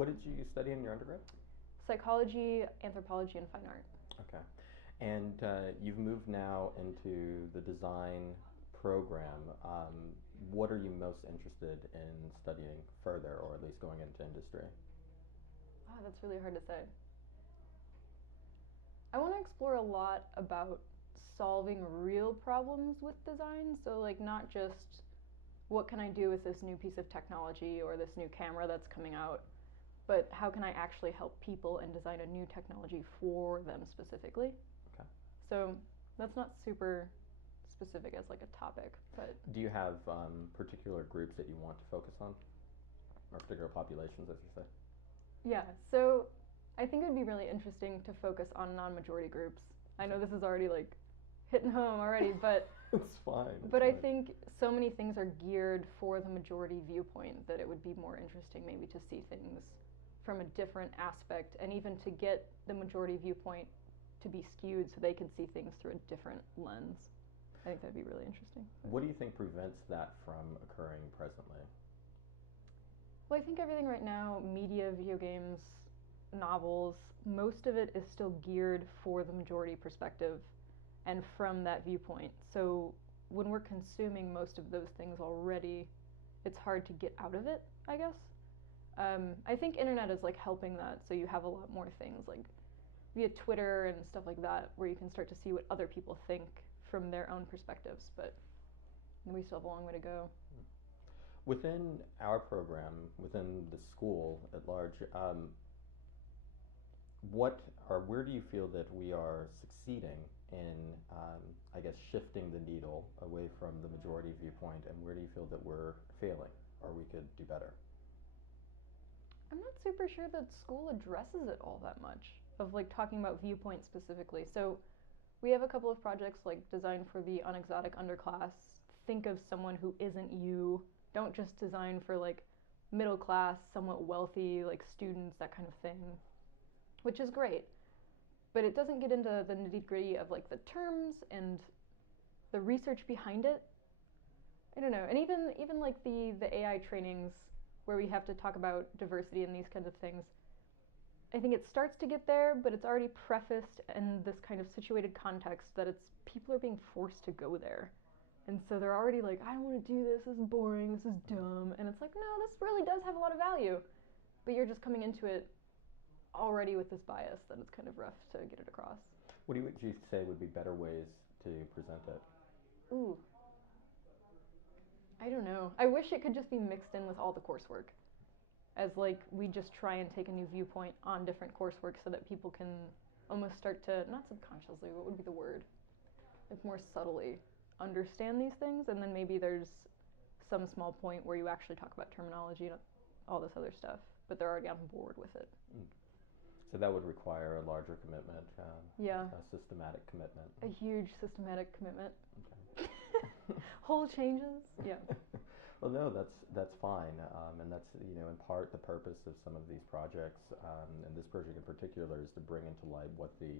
What did you study in your undergrad? Psychology, anthropology, and fine art. Okay. And you've moved now into the design program. What are you most interested in studying further, or at least going into industry? Ah, that's really hard to say. I want to explore a lot about solving real problems with design. So, like, not just what can I do with this new piece of technology or this new camera that's coming out, but how can I actually help people and design a new technology for them specifically? Okay. So, that's not super specific as like a topic, but Do you have particular groups that you want to focus on, or particular populations, as you say? yeah. So, I think it would be really interesting to focus on non-majority groups. I know this is already like hitting home already, but It's fine. but I think so many things are geared for the majority viewpoint that it would be more interesting maybe to see things from a different aspect and even to get the majority viewpoint to be skewed so they can see things through a different lens. I think that'd be really interesting. What do you think prevents that from occurring presently? Well, I think everything right now, media, video games, novels, most of it is still geared for the majority perspective and from that viewpoint. So when we're consuming most of those things already, it's hard to get out of it, I guess. I think internet is like helping that, so you have a lot more things like via Twitter and stuff like that, where you can start to see what other people think from their own perspectives. But we still have a long way to go. Within our program, within the school at large, what or where do you feel that we are succeeding in, I guess, shifting the needle away from the majority viewpoint, and where do you feel that we're failing or we could do better? I'm not super sure that school addresses it all that much, of like talking about viewpoint specifically. So we have a couple of projects like design for the unexotic underclass. Think of someone who isn't you. Don't just design for like middle class, somewhat wealthy, like students, that kind of thing, which is great. But it doesn't get into the nitty gritty of like the terms and the research behind it. I don't know. And even like the AI trainings where we have to talk about diversity and these kinds of things. I think it starts to get there, but it's already prefaced in this kind of situated context that it's people are being forced to go there. And so they're already like, I don't want to do this, this is boring, this is dumb. And it's like, no, this really does have a lot of value. But you're just coming into it already with this bias that it's kind of rough to get it across. Would you say would be better ways to present it? Ooh, I don't know. I wish it could just be mixed in with all the coursework. As like we just try and take a new viewpoint on different coursework so that people can almost start to, not subconsciously, what would be the word? Like more subtly understand these things, and then maybe there's some small point where you actually talk about terminology and all this other stuff, but they're already on board with it. Mm. So that would require a larger commitment, Yeah, a systematic commitment. a huge systematic commitment. Okay. Whole changes. Yeah. Well, no, that's fine, and that's in part the purpose of some of these projects, and this project in particular is to bring into light what the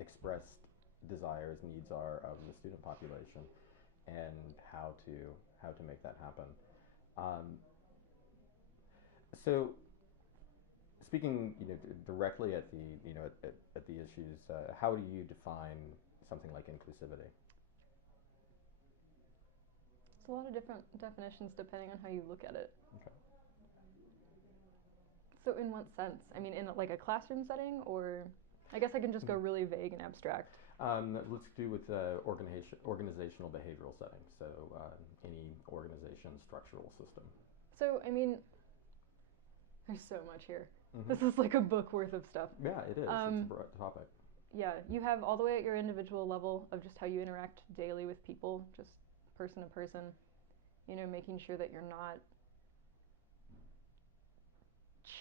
expressed desires, needs are of the student population, and how to make that happen. Um, so, speaking directly at the at the issues, how do you define something like inclusivity? It's a lot of different definitions depending on how you look at it. Okay. So, in what sense? I mean, in like a classroom setting, or I guess I can just go really vague and abstract. Let's do with organizational behavioral settings. So any organization structural system. So, I mean, there's so much here. Mm-hmm. This is like a book worth of stuff. Yeah, it is. It's a broad topic. Yeah, you have all the way at your individual level of just how you interact daily with people, just person to person. Making sure that you're not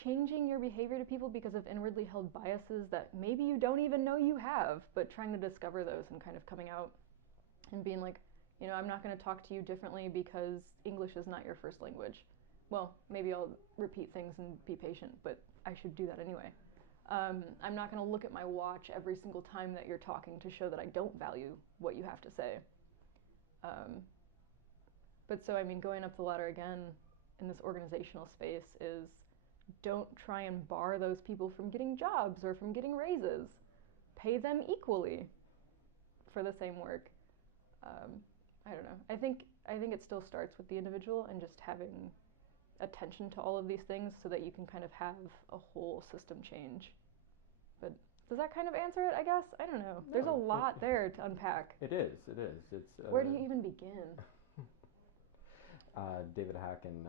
changing your behavior to people because of inwardly held biases that maybe you don't even know you have, but trying to discover those and kind of coming out and being like, I'm not going to talk to you differently because English is not your first language. Well, maybe I'll repeat things and be patient, but I should do that anyway. I'm not going to look at my watch every single time that you're talking to show that I don't value what you have to say. But so, I mean, going up the ladder again in this organizational space is don't try and bar those people from getting jobs or from getting raises. Pay them equally for the same work. Um, I don't know. I think it still starts with the individual and just having attention to all of these things so that you can kind of have a whole system change. But does that kind of answer it, I guess? I don't know. There's a lot there to unpack. It is. It is. It's. Where do you even begin? David Hacken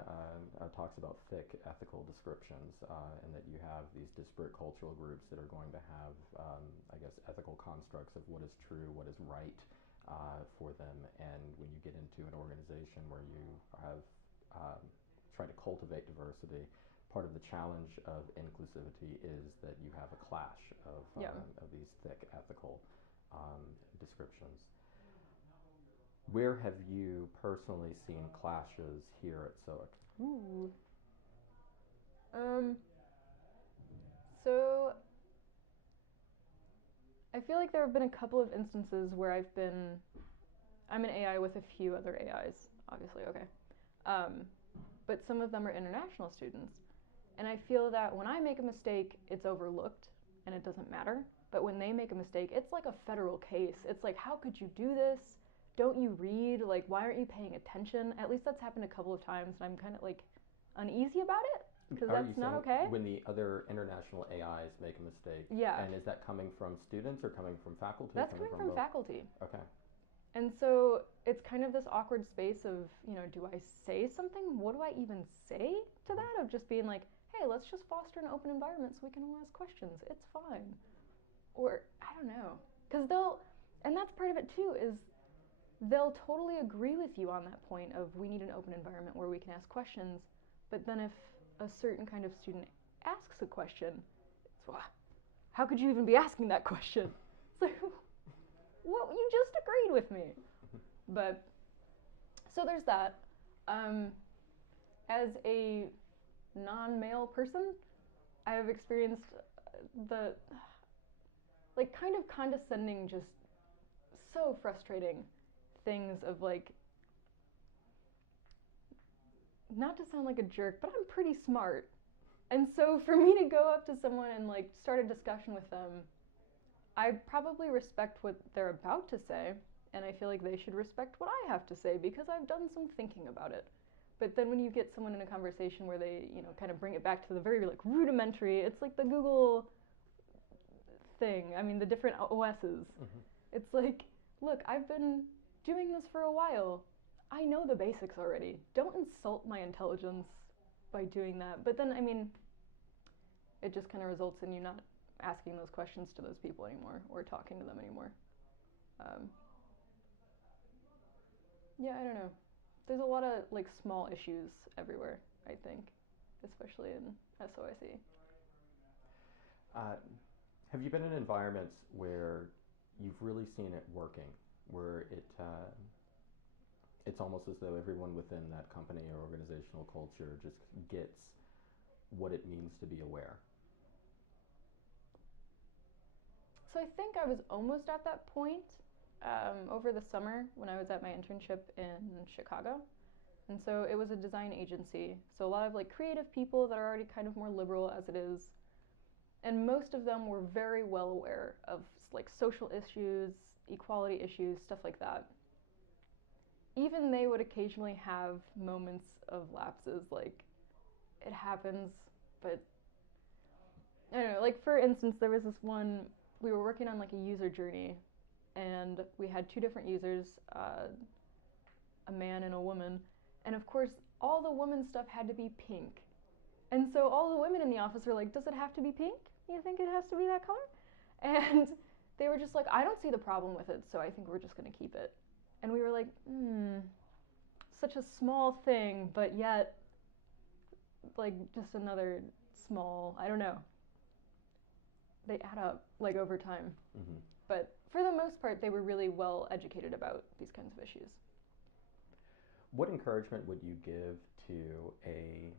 talks about thick ethical descriptions, and that you have these disparate cultural groups that are going to have, I guess, ethical constructs of what is true, what is right for them. And when you get into an organization where you have tried to cultivate diversity, part of the challenge of inclusivity is that you have a clash of these thick ethical descriptions. Where have you personally seen clashes here at SOIC? Ooh. So I feel like there have been a couple of instances where I'm an AI with a few other AIs, obviously, okay. But some of them are international students. And I feel that when I make a mistake, it's overlooked and it doesn't matter. But when they make a mistake, it's like a federal case. It's like, how could you do this? Don't you read? Like, why aren't you paying attention? At least that's happened a couple of times, and I'm kind of like uneasy about it because that's not okay. When the other international AIs make a mistake, yeah. And is that coming from students or coming from faculty? That's coming from faculty. Okay. And so it's kind of this awkward space of, do I say something? What do I even say to that? Of just being like, hey, let's just foster an open environment so we can all ask questions. It's fine. Or, I don't know. Because and that's part of it too, is they'll totally agree with you on that point of we need an open environment where we can ask questions. But then if a certain kind of student asks a question, it's, well, how could you even be asking that question? It's like, well, you just agreed with me. But, so there's that. As a non-male person, I have experienced the, like, kind of condescending, just so frustrating things of, like, not to sound like a jerk, but I'm pretty smart. And so for me to go up to someone and, like, start a discussion with them, I probably respect what they're about to say, and I feel like they should respect what I have to say because I've done some thinking about it. But then when you get someone in a conversation where they, kind of bring it back to the very, like, rudimentary, it's like the Google thing. I mean, the different OSs. Mm-hmm. It's like, look, I've been doing this for a while. I know the basics already. Don't insult my intelligence by doing that. But then, I mean, it just kind of results in you not asking those questions to those people anymore or talking to them anymore. Yeah, I don't know. There's a lot of, like, small issues everywhere, I think, especially in SOIC. Have you been in environments where you've really seen it working, where it's almost as though everyone within that company or organizational culture just gets what it means to be aware? So I think I was almost at that point over the summer when I was at my internship in Chicago. And so it was a design agency. So a lot of, like, creative people that are already kind of more liberal as it is. And most of them were very well aware of, like, social issues, equality issues, stuff like that. Even they would occasionally have moments of lapses, like, it happens, but I don't know, like, for instance, there was this one, we were working on, like, a user journey, and we had two different users, a man and a woman, and of course, all the women's stuff had to be pink. And so all the women in the office were like, does it have to be pink? You think it has to be that color? And they were just like, I don't see the problem with it, so I think we're just going to keep it. And we were like, such a small thing, but yet, like, just another small, I don't know. They add up, like, over time. Mm-hmm. But for the most part, they were really well educated about these kinds of issues. What encouragement would you give to a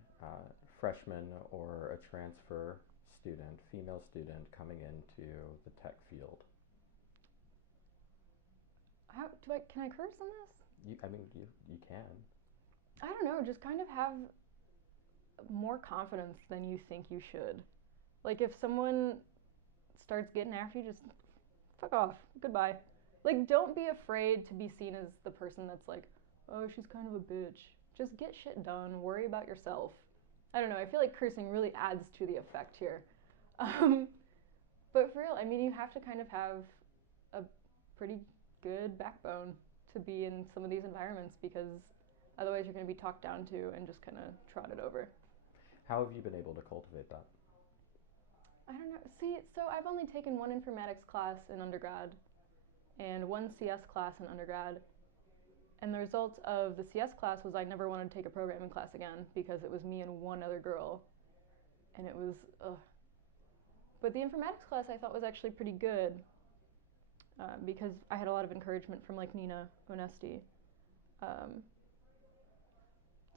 freshman or a transfer student, female student, coming into the tech field? Can I curse on this? You can. I don't know, just kind of have more confidence than you think you should. Like, if someone starts getting after you, just fuck off. Goodbye. Like, don't be afraid to be seen as the person that's like, oh, she's kind of a bitch. Just get shit done. Worry about yourself. I don't know. I feel like cursing really adds to the effect here. Um, but for real, I mean, you have to kind of have a pretty good backbone to be in some of these environments because otherwise you're going to be talked down to and just kind of trotted over. How have you been able to cultivate that? I don't know. See, so I've only taken one informatics class in undergrad and one CS class in undergrad. And the result of the CS class was I never wanted to take a programming class again because it was me and one other girl. And it was, ugh. But the informatics class I thought was actually pretty good because I had a lot of encouragement from like Nina Onesti. Um,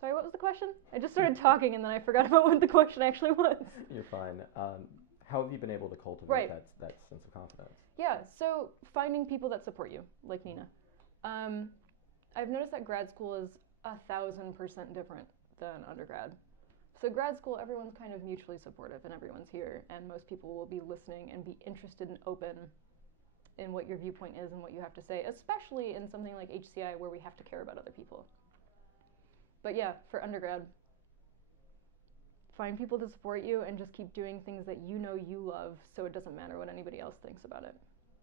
Sorry, what was the question? I just started talking and then I forgot about what the question actually was. You're fine. How have you been able to cultivate Right. that sense of confidence? Yeah, so finding people that support you, like Nina. I've noticed that grad school is 1,000% different than undergrad. So grad school, everyone's kind of mutually supportive and everyone's here, and most people will be listening and be interested and open in what your viewpoint is and what you have to say, especially in something like HCI where we have to care about other people. But yeah, for undergrad, find people to support you and just keep doing things that you know you love so it doesn't matter what anybody else thinks about it.